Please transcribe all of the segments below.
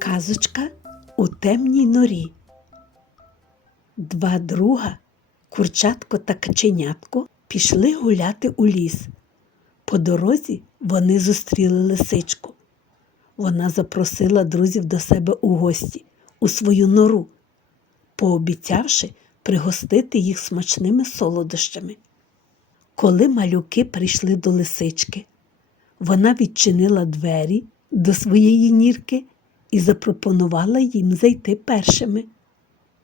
Казочка у темній норі. Два друга, курчатко та каченятко, пішли гуляти у ліс. По дорозі вони зустріли лисичку. Вона запросила друзів до себе у гості, у свою нору, пообіцявши пригостити їх смачними солодощами. Коли малюки прийшли до лисички, вона відчинила двері до своєї нірки і запропонувала їм зайти першими.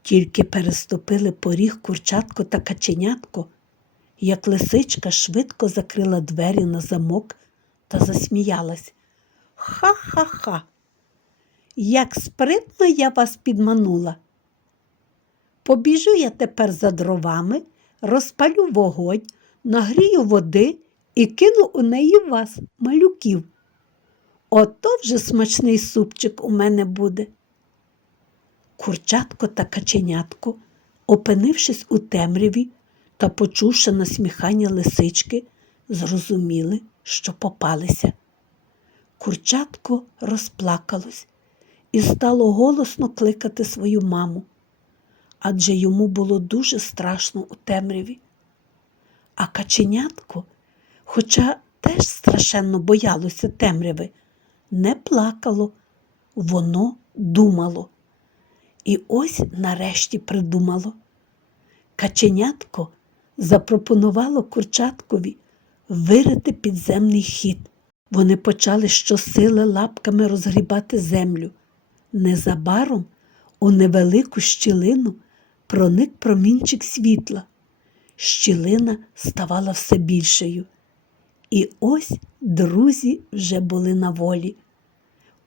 Тільки переступили поріг курчатко та каченятко, як лисичка швидко закрила двері на замок та засміялась. Ха-ха-ха! Як спритно я вас підманула. Побіжу я тепер за дровами, розпалю вогонь, нагрію води і кину у неї вас, малюків. Ото вже смачний супчик у мене буде. Курчатко та каченятко, опинившись у темряві та почувши насміхання лисички, зрозуміли, що попалися. Курчатко розплакалось і стало голосно кликати свою маму, адже йому було дуже страшно у темряві. А каченятко, хоча теж страшенно боялося темряви, не плакало, воно думало. І ось нарешті придумало. Каченятко запропонувало курчаткові вирити підземний хід. Вони почали щосили лапками розгрібати землю. Незабаром у невелику щілину проник промінчик світла. Щілина ставала все більшою. І ось друзі вже були на волі.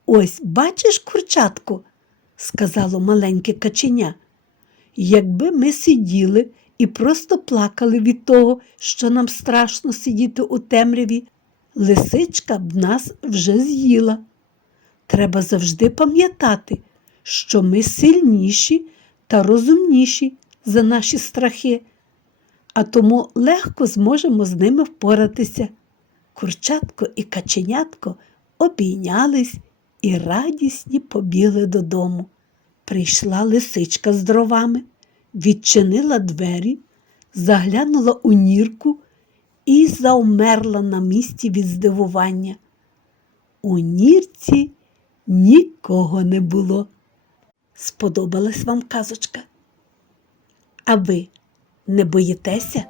Ось, бачиш, курчатку, сказало маленьке каченя. Якби ми сиділи і просто плакали від того, що нам страшно сидіти у темряві, лисичка б нас вже з'їла. Треба завжди пам'ятати, що ми сильніші та розумніші за наші страхи, а тому легко зможемо з ними впоратися. Курчатко і каченятко обійнялись і радісні побігли додому. Прийшла лисичка з дровами, відчинила двері, заглянула у нірку і завмерла на місці від здивування. У нірці нікого не було. Сподобалась вам казочка? А ви не боїтеся?